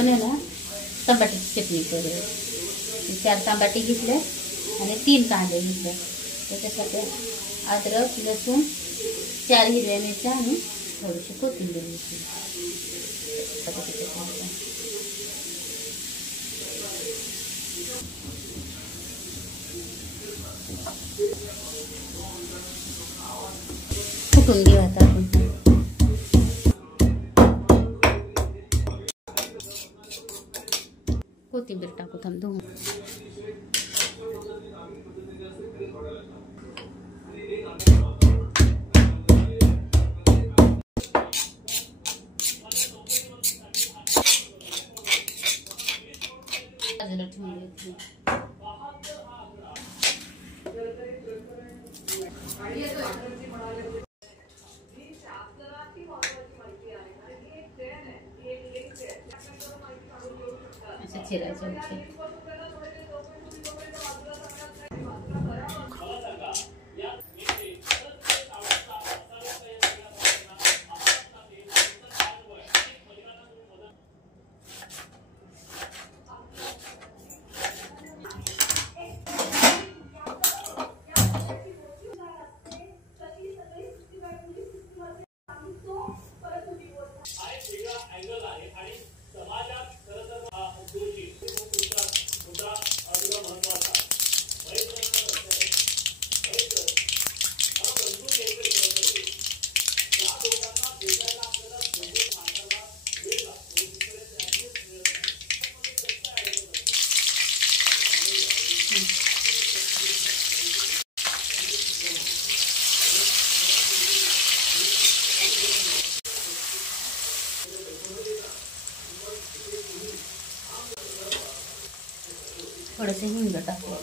आपण आहे ना टमाट्याची चटणी करूया. 4 टमाटे घेतले आणि 3 कांदे घेतले. त्याच्यासाठी अद्रक, लसूण, 4 हिरव्या मिरच्या आणि थोडीशी कोथिंबीर घेतली. फुटून घेऊ आता आपण. कोथिंबीर टाकू थांब धुवून. बाजूला ठेवून घेतली. असं चिरायचं. थोडंसं हिंग टाकू.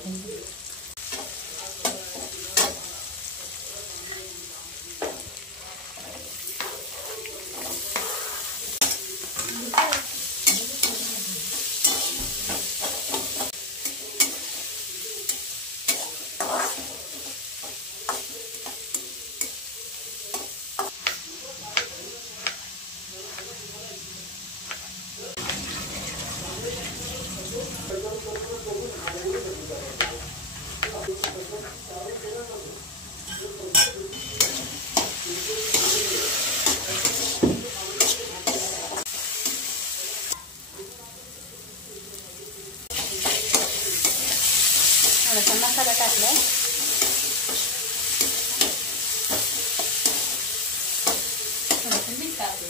थोडासा मसाला टाकलाय. थोडंसं मीठ टाकलं.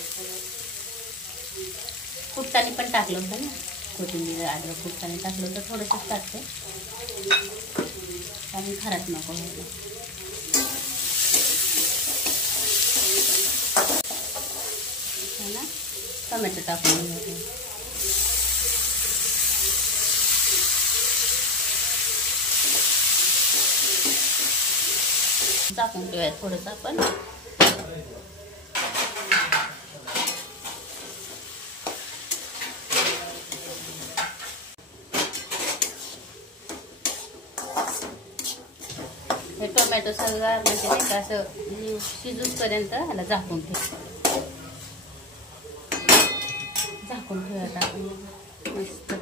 कुट्टाने पण टाकलं होतं ना, कोथिंबीर अद्रक कुट्टाने टाकलं होतं. थोडंसंच टाकते आणि खराब नको व्हायला. ना टोमॅटो टाकून घ्यायचं. झाकून ठेवायचं थोडंसं आपण. हे टोमॅटो सगळं म्हणजे नाही का असं शिजूपर्यंत ह्याला झाकून ठेव. झाकून ठेवायचं आपण मस्त.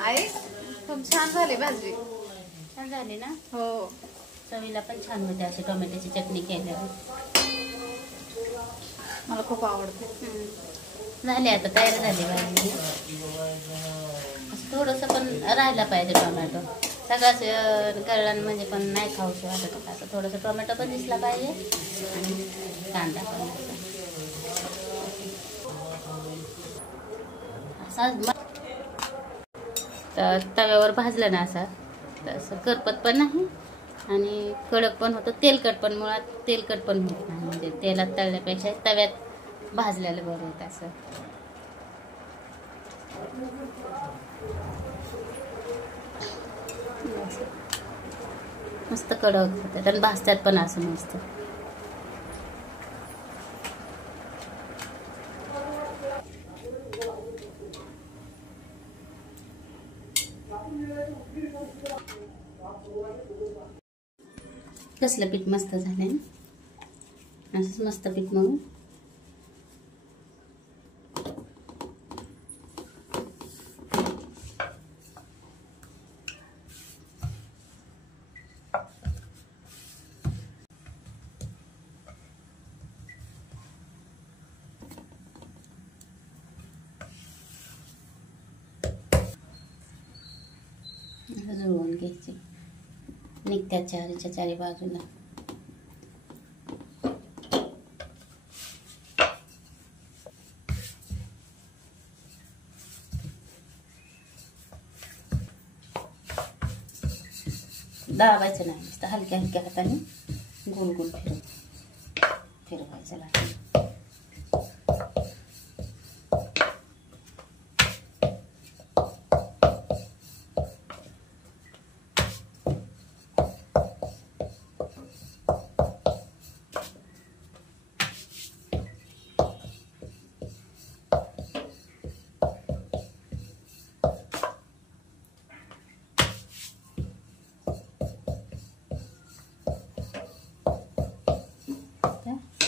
आई खूप छान झाली भाजी. छान झाली ना? हो. चवीला पण छान होते अशी टोमॅटोची चटणी केल्यावर. मला खूप आवडते. झाली आता तयार झाली भाजी. थोडंसं पण राहायला पाहिजे टोमॅटो. सगळंच गळण म्हणजे पण नाही खाऊशी वाटत. असं थोडंसं टोमॅटो पण दिसला पाहिजे आणि कांदा पण असा. तर तव्यावर भाजलं ना असा तर असं करपत पण नाही आणि कडक पण होतं. तेलकट पण मुळात तेलकट पण होत नाही. म्हणजे तेलात तळल्यापेक्षा तव्यात भाजलेलं बरं होतं असं. मस्त कडक होतात आणि भाजतात पण असं मस्त. कसलं पीठ मस्त झालंय ना, असंच मस्त पीठ मळून जुळवून घ्यायचे निघत्या चारीच्या चारी बाजूला. दाबायचं नाही, नुसतं हलक्या हलक्या हाताने गोल गोल फिरवायचं लागेल.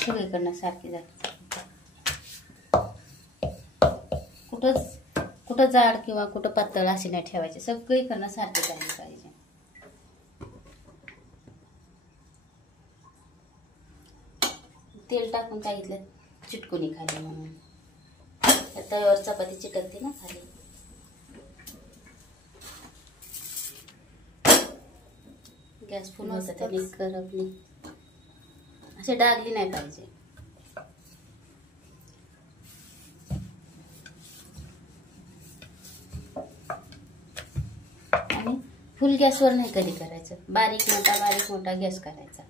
सगळीकडनं सारखी झाली. कुठं जाड किंवा कुठं पातळ अशी नाही ठेवायची, सगळीकडनं सारखी झाली पाहिजे. तेल टाकून सांगितलं चिटकुनी खाली म्हणून, तव्यावर चपाती चिटकते ना खाली. गॅस फुल होता त्याने करपली, असे डागली नाही पाहिजे. आणि फुल गॅसवर नाही कधी करायचं, बारीक मोठा गॅस करायचा.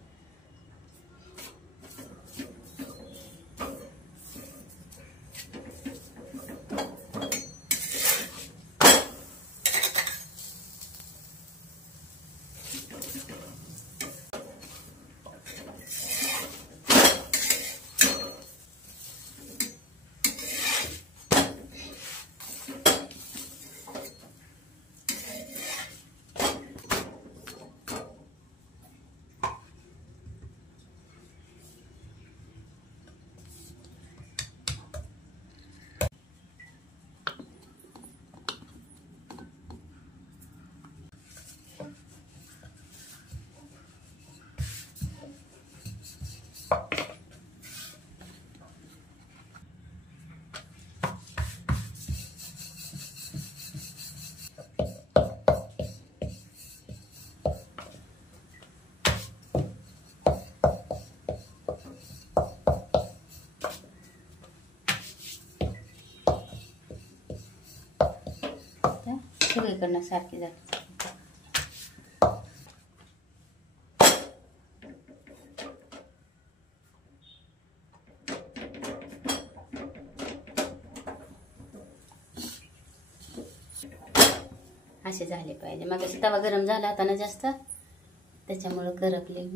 सगळीकडनं सारखी झाली. असे झाले पाहिजे. मग तवा गरम झाला आता ना जास्त, त्याच्यामुळे करपले.